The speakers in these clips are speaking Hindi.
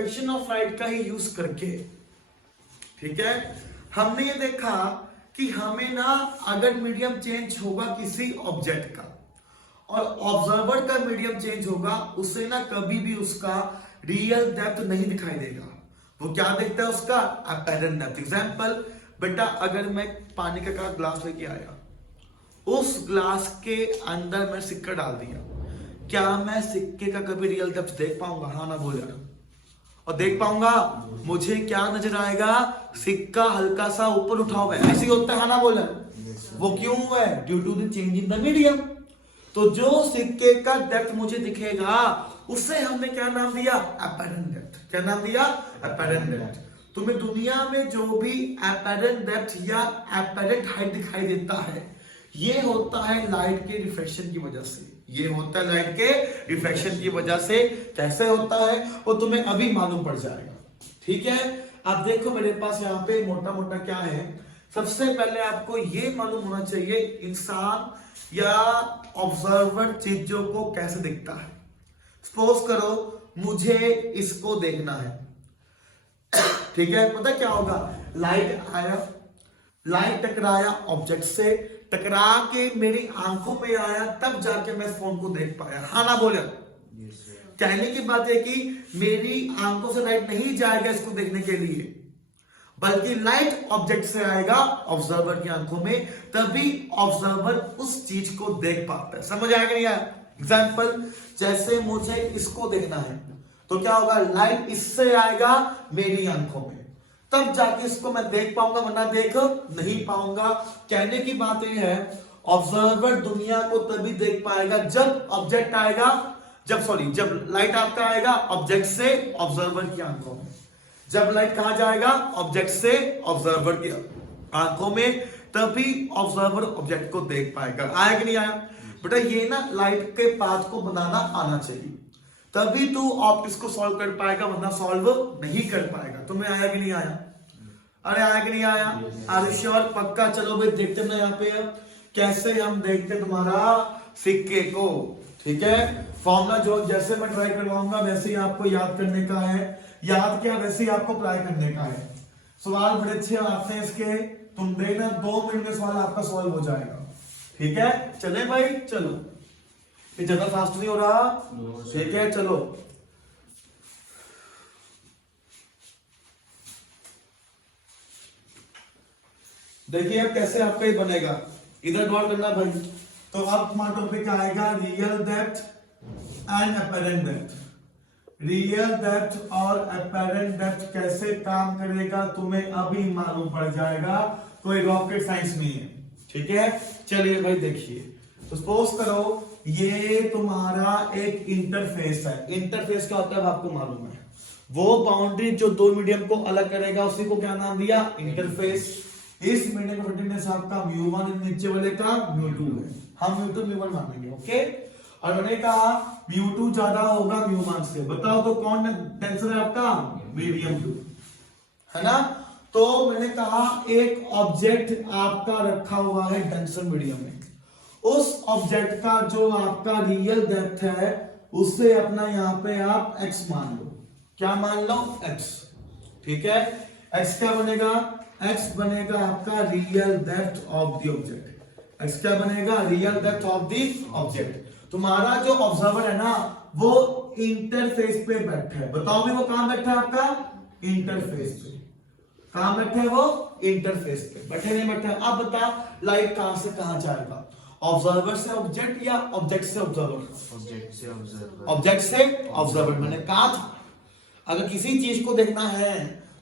रिफ्लेक्शन ऑफ लाइट का ही यूज करके, ठीक है, हमने ये देखा कि हमें ना अगर मीडियम चेंज होगा किसी ऑब्जेक्ट का और ऑब्जर्वर का मीडियम चेंज होगा, उससे ना कभी भी उसका रियल डेप्थ नहीं दिखाई देगा। वो क्या देखता है, उसका अपैरेंट डेप्थ। एग्जांपल, बेटा अगर मैं पानी का ग्लास लेके आया, उस ग्लास के अंदर मैं सिक्का डाल दिया, क्या मैं सिक्के का कभी रियल डेप्थ देख पाऊंगा? हाँ ना बोल यार। और देख पाऊंगा, मुझे क्या नजर आएगा? सिक्का हल्का सा ऊपर उठा हुआ है, ऐसे ही होता है, हाँ ना बोला। वो क्यों हुआ है? Due to the change in the medium. तो जो सिक्के का डेप्थ मुझे दिखेगा, उससे हमने क्या नाम दिया? Apparent depth. क्या नाम दिया? Apparent depth. तुम्हें दुनिया में जो भी अपैरेंट डेप्थ या अपैरेंट हाइट दिखाई देता है, ये होता है लाइट के रिफ्लेक्शन की वजह से। ये होता है लाइट के रिफ्लेक्शन की वजह से। कैसे होता है वो तुम्हें अभी मालूम पड़ जाएगा, ठीक है। अब देखो मेरे पास यहाँ पे मोटा मोटा क्या है। सबसे पहले आपको ये मालूम होना चाहिए इंसान या ऑब्जर्वर चीजों को कैसे दिखता है। सपोज करो मुझे इसको देखना है, ठीक है। पता क्या होगा? लाइट आया, लाइट टकराया ऑब्जेक्ट से, टकरा के मेरी आंखों में आया, तब जाके मैं फोन को देख पाया। हाँ ना बोले? कहने की बात है कि मेरी आंखों से लाइट नहीं जाएगा इसको देखने के लिए, बल्कि लाइट ऑब्जेक्ट से आएगा ऑब्जर्वर की आंखों में, तभी ऑब्जर्वर उस चीज को देख पाता है। समझ आएगा नहीं आया? एग्जाम्पल, जैसे मुझे इसको देखना है तो क्या होगा? लाइट इससे आएगा मेरी आंखों में, तब जाके इसको मैं देख पाऊंगा, वरना देख नहीं पाऊंगा। कहने की बात यह है, ऑब्जर्वर दुनिया को तभी देख पाएगा जब ऑब्जेक्ट आएगा, जब लाइट आपका आएगा ऑब्जेक्ट से ऑब्जर्वर की आंखों में। जब लाइट कहां जाएगा? ऑब्जेक्ट से ऑब्जर्वर की आंखों में, तभी ऑब्जर्वर ऑब्जेक्ट को देख पाएगा। आया कि नहीं आया? बेटा ये ना लाइट के पाथ को बनाना आना चाहिए, तभी तू ऑप्टिक्स को सॉल्व कर पाएगा, वरना सॉल्व नहीं कर पाएगा। तुम्हें आया कि नहीं आया? अरे आया कि नहीं आया? अरे श्योर, पक्का। चलो भाई देखते ना यहाँ पे कैसे हम देखते तुम्हारा सिक्के को, ठीक है। फॉर्मूला जो जैसे मैं ट्राई करवाऊंगा वैसे ही आपको याद करने का है, याद क्या वैसे ही आपको अप्लाई करने का है। सवाल बड़े अच्छे आते हैं इसके, तुम देखना 2 मिनट में सवाल आपका सॉल्व हो जाएगा, ठीक है। चले भाई चलो, ये ज्यादा फास्ट नहीं हो रहा, ठीक है। चलो देखिए अब कैसे आपका ये बनेगा, इधर गौर करना भाई। तो अब हमारा टॉपिक आएगा real depth and apparent depth. Real depth और अपैरेंट डेप्थ कैसे काम करेगा तुम्हें अभी मालूम पड़ जाएगा, कोई रॉकेट साइंस नहीं है, ठीक है। चलिए भाई देखिए, तो सपोज करो ये तुम्हारा एक इंटरफेस है। इंटरफेस क्या होता है आपको मालूम है? वो बाउंड्री जो दो मीडियम को अलग करेगा, उसी को क्या नाम दिया? इंटरफेस। इस मीडियम का कॉन्टिन्यूस आपका म्यू1, नीचे वाले का म्यू2 है। हम म्यू2 म्यू1 मानेंगे, ओके। और मैंने कहा म्यू2 ज्यादा होगा म्यू1 से। बताओ तो कौन डेंसर है आपका? मीडियम 2, है ना। तो मैंने कहा एक ऑब्जेक्ट आपका रखा हुआ है डेंसर मीडियम में, उस ऑब्जेक्ट का जो आपका रियल डेप्थ है उससे अपना यहां पे आप x मान लो। क्या मान लो? x, ठीक है। x क्या बनेगा? x बनेगा आपका real depth of the object. x क्या बनेगा? Real depth of the object. तुम्हारा जो ऑब्जर्वर है ना वो इंटरफेस पे बैठा है। बताओ भी वो कहां बैठा है आपका? इंटरफेस पे। कहां बैठे? वो इंटरफेस पे बैठे, नहीं बैठे? अब बता लाइट कहां से कहां जाएगा? ऑब्जर्वर से ऑब्जेक्ट या ऑब्जेक्ट से ऑब्जर्वर? ऑब्जेक्ट से ऑब्जर्वर। ऑब्जेक्ट से ऑब्जर्वर। मैंने कहा था अगर किसी चीज को देखना है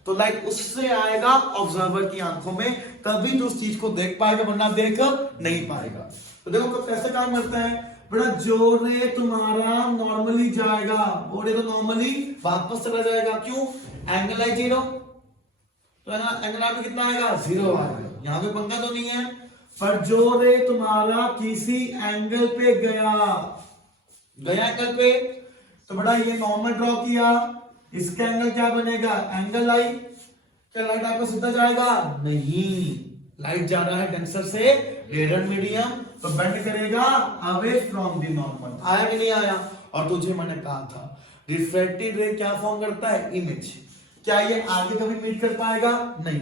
तो लाइट उससे आएगा ऑब्जर्वर की आंखों में, तभी तो उस चीज को देख पाएगा, वरना देख नहीं पाएगा। तो देखो कब कैसे काम करता है बेटा, जो रे तुम्हारा नॉर्मली जाएगा वो रे तो नॉर्मली वापस चला जाएगा। क्यों? एंगल है 0, तो है ना, एंगल में कितना आएगा? 0 आएगा। यहाँ पे पंखा तो नहीं है, पर जो रे तुम्हारा किसी एंगल पे गया एंगल पे, तो बड़ा ये नॉर्मल ड्रॉ किया, इसका एंगल क्या बनेगा? एंगल आई। क्या लाइट आपको सीधा जाएगा? नहीं, लाइट जा रहा है डेंसर से रेडियल मीडियम, तो बेंड करेगा अवे फ्रॉम द नॉर्मल। आया कि नहीं आया? और तुझे मैंने कहा था रिफ्रैक्टेड रे क्या फॉर्म करता है? इमेज। क्या ये आगे कभी मीट कर पाएगा? नहीं।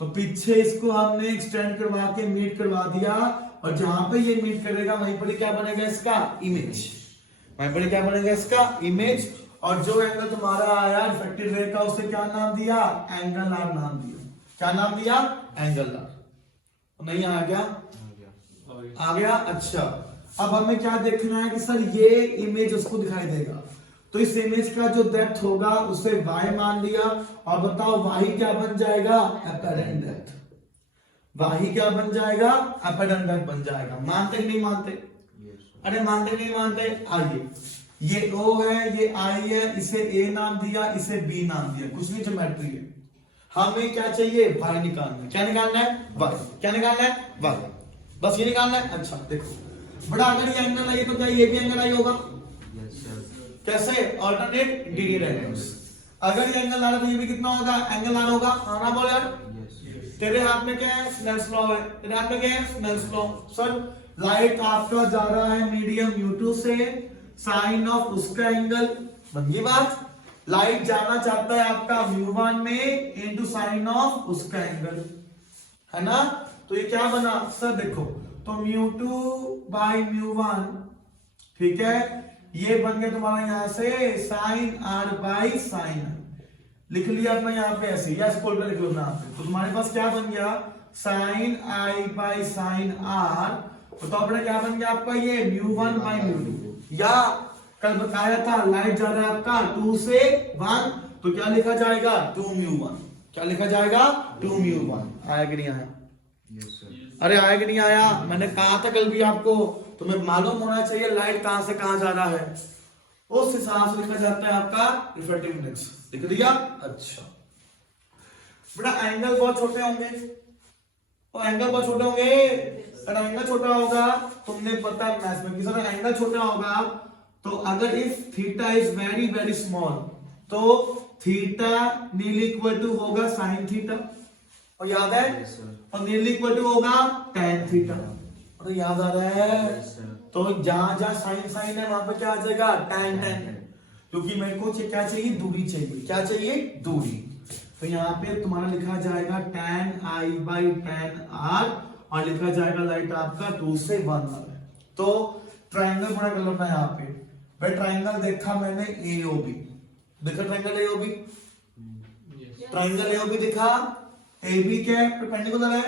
तो पीछे इसको हमने एक्सटेंड करवा के मीट करवा दिया, और जहां पे ये मीट करेगा वहीं पर क्या बनेगा इसका? इमेज। वहीं पर क्या बनेगा इसका? इमेज। और जो एंगल तुम्हारा आया रिफ्रैक्टेड रे का, उसे क्या नाम दिया? एंगल आर नाम दिया। क्या नाम दिया? Angle R. नहीं आ गया? आ गया। अच्छा, अब हमें क्या देखना है कि सर ये इमेज उसको दिखाई देगा, तो इस इमेज का जो डेप्थ होगा उसे y मान लिया, और बताओ y क्या बन जाएगा? Apparent depth. y क्या बन जाएगा? एपेरेंट डेप्थ बन जाएगा। मानते कि नहीं मानते? अरे मानते कि नहीं मानते? आइए, ये O है, ये I है, इसे A नाम दिया, इसे B नाम दिया, कुछ नहीं, ज्योमेट्री है। हमें क्या चाहिए? y निकालना है। क्या निकालना है? y। क्या निकालना है? y। बस ये निकालना है। अच्छा देखो बड़ा, अगर ये एंगल आई तो क्या ये भी एंगल आई होगा? कैसे? Alternate interior angles. अगर ये एंगल आ रहा है तो ये भी कितना होगा? एंगल आर होगा। आना बोल यार। तेरे हाथ में क्या है? स्नेल्स लॉ है। तेरे हाथ में क्या है? Snell's law. सर लाइट आपका जा रहा है मीडियम U2 से, साइन ऑफ उसका एंगल बन गई बात। लाइट जाना चाहता है आपका μ1 में इनटू साइन ऑफ उसका एंगल, है ना? तो ये क्या बना सर? देखो तो μ2 बाई μ1, ठीक है, ये बन गया तुम्हारा यहां से साइन r बाई साइन। लिख लिया अपना यहाँ पे ऐसे, या स्कूल पे लिख लो ना। तो तुम्हारे पास क्या बन गया? Sine i by sine r। तो अपना क्या बन गया आपका? ये μ1 बाई μ2। या कल बताया था लाइट जा रहा है आपका 2 से 1, तो क्या लिखा जाएगा? 2μ1। क्या लिखा जाएगा? 2μ1। आया कि नहीं आया? अरे आया कि नहीं आया? मैंने कहा था कल भी आपको, तुम्हें मालूम होना चाहिए लाइट कहां से कहां जा रहा है, उस हिसाब से लिखा जाता है आपका रिफ्रैक्टिव इंडेक्स। लिख दिया? अच्छा बेटा, एंगल बहुत छोटे होंगे, और एंगल बहुत छोटे होंगे। अगर एंगल छोटा होगा, तुमने पता है मैथ्स में कि सर एंगल छोटा होगा, तो अगर if theta is very very small, तो थीटा नील इक्वल टू होगा साइन थीटा, और याद है? और नील इक्वल टू होगा tan थीटा, और याद आ रहा है? तो जहां जहां साइन साइन है वहां पे क्या आ जाएगा? tan tan। क्योंकि मेरे को क्या चाहिए? दूरी चाहिए। क्या चाहिए? दूरी। तो यहाँ पे तुम्हारा लिखा जाएगा tan i by tan r, और लिखा जाएगा लाइट आपका 2 से 1 वाला। तो ट्राइंगल बड़ा कर लो ना यहाँ पे। भाई ट्राइंगल देखा मैंने AOB, देखा ट्राइंगल AOB? ट्राइंगल AOB दिखा। AB क्या है? परपेंडिकुलर है।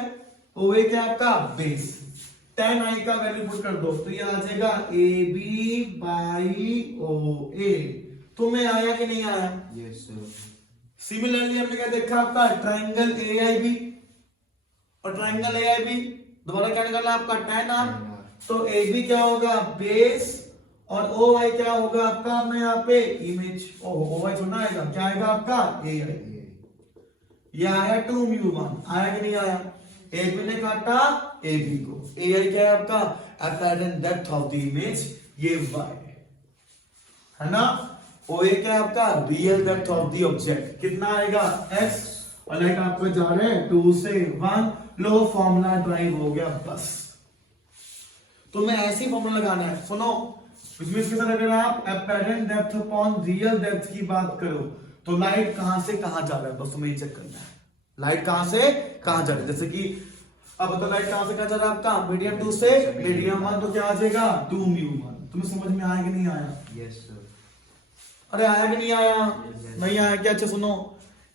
OA क्या है आपका? बेस। tan i का वैल्यू पुट कर दो, तो ये आ जाएगा AB बाई OA। तुम्हें आया कि नहीं आया? Yes sir. सिमिलरली हमने क्या देखा आपका? ट्राइंगल AIB, और ट्राइंगल AIB दोबारा क्या निकाला आपका? tan r। तो AB क्या होगा? बेस, और OI क्या होगा आपका? मैं यहाँ पे इमेज। OI छोड़ना आएगा, क्या आएगा आपका? AI। ये आया 2μ1। आया कि नहीं आया? AB ने काटा AB को। AI क्या है आपका? Apparent depth of the image, ये y है ना? OA क्या है आपका? Real depth of the object. कितना आएगा? x। और लाइक आपको जा रहे हैं 2 से 1, लो फॉर्मूला ड्राइव हो गया। बस तुम्हें ऐसे ही फॉर्मूला लगाना है। सुनो, अगर आप apparent depth upon real depth की बात करो, तो लाइट कहां से कहां जा रहा है, बस तुम्हें ये चेक करना है। लाइट कहां से कहां जा रही है? जैसे कि अब तो लाइट कहां से कहां जा रहा है आपका? मीडियम 2 से मीडियम 1, तो क्या आ जाएगा? 2μ1। तुम्हें समझ में आया कि नहीं आया? Yes sir. अरे आया कि नहीं आया? नहीं आया क्या? अच्छा सुनो,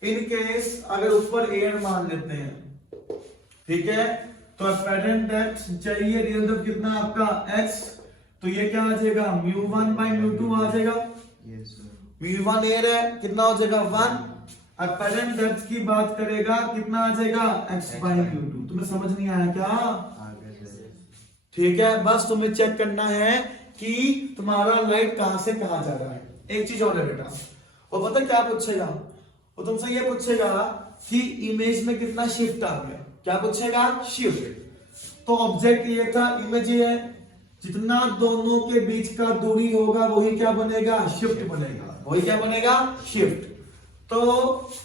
इन केस अगर ऊपर एयर मान लेते हैं, ठीक है, तो एपेरेंट डेप्थ चाहिए रियल डेप्थ कितना आपका? x। तो ये क्या आ जाएगा? μ1 बाई μ2 आ जाएगा। Yes sir. μ1 एयर है, कितना हो जाएगा? 1। एपेरेंट डेप्थ की बात करेगा, कितना आ जाएगा? x by μ2। तुम्हें समझ नहीं आया क्या? ठीक है, बस तुम्हें चेक करना है कि तुम्हारा लाइट कहां से कहां जा रहा है। एक चीज और है बेटा, वो पता क्या पूछेगा? वो तुमसे ये पूछेगा कि इमेज में कितना शिफ्ट आ गया। क्या पूछेगा? शिफ्ट। तो ऑब्जेक्ट ये था, इमेज ये है, जितना दोनों के बीच का दूरी होगा वही क्या बनेगा? शिफ्ट बनेगा। वही क्या बनेगा? शिफ्ट। तो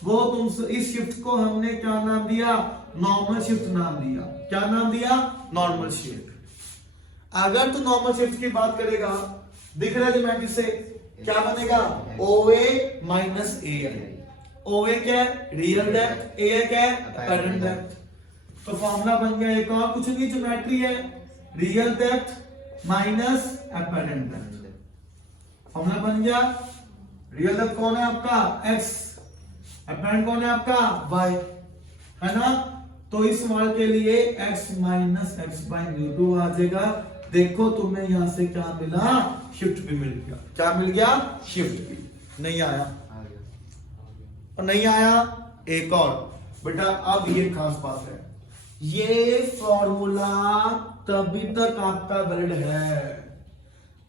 वो तुमसे इस शिफ्ट को हमने क्या नाम दिया? नॉर्मल शिफ्ट नाम दिया। क्या नाम दिया? Normal shift. अगर तू नॉर्मल शिफ्ट की बात करेगा, दिख रहा है ज्योमेट्री से, क्या बनेगा OA माइनस AI। OA क्या है रियल डेप्थ, AI क्या है अपैरेंट डेप्थ। तो फॉर्मूला बन गया एक और, कुछ नहीं ज्योमेट्री है, real depth minus apparent depth. Formula बन गया, रियल डेप्थ कौन है आपका x, अपैरेंट कौन है आपका y, है ना। तो इस सवाल के लिए x minus x by mu two आ जाएगा। देखो तुम्हें यहां से क्या मिला, शिफ्ट भी मिल गया। क्या मिल गया, शिफ्ट भी। नहीं आया और नहीं आया एक और बेटा। अब ये खास बात है, ये फॉर्मूला तभी तक आपका वैलिड है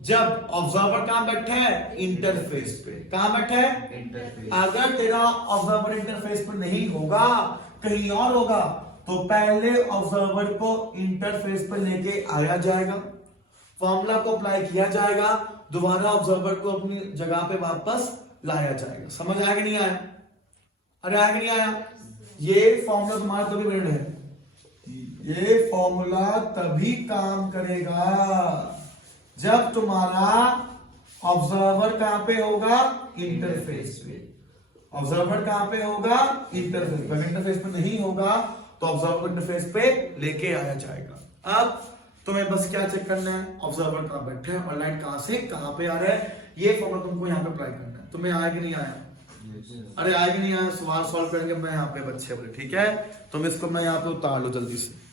जब ऑब्जर्वर कहां बैठा है, इंटरफेस पे। कहां बैठा है, इंटरफेस। अगर तेरा ऑब्जर्वर इंटरफेस पे नहीं होगा, कहीं और होगा, तो पहले ऑब्जर्वर को इंटरफेस पे लेके आया जाएगा, फॉर्मूला को अप्लाई किया जाएगा, दोबारा ऑब्जर्वर को अपनी जगह पे वापस लाया जाएगा। समझ आया कि नहीं आया, अरे आया कि नहीं आया। ये फॉर्मूला तुम्हारा तभी वैलिड है, ये फॉर्मूला तभी काम करेगा जब तुम्हारा ऑब्जर्वर कहां पे होगा, इंटरफेस पे। ऑब्जर्वर कहां पे होगा, इंटरफेस पे। इंटरफेस पे नहीं होगा तो ऑब्जर्वर इंटरफेस पे लेके आया जाएगा। अब तुम्हें बस क्या चेक करना है, ऑब्जर्वर कहां बैठे हैं और लाइट कहां से कहां पे आ रहा है, ये फॉर्मूला तुमको यहाँ पे अप्लाई करना है। तुम्हें आया कि नहीं आया, अरे आया कि नहीं आया, सवाल सॉल्व करेंगे मैं यहाँ पे बच्चे बोले, ठीक है। तुम इसको मैं यहाँ पे उतार लो जल्दी से।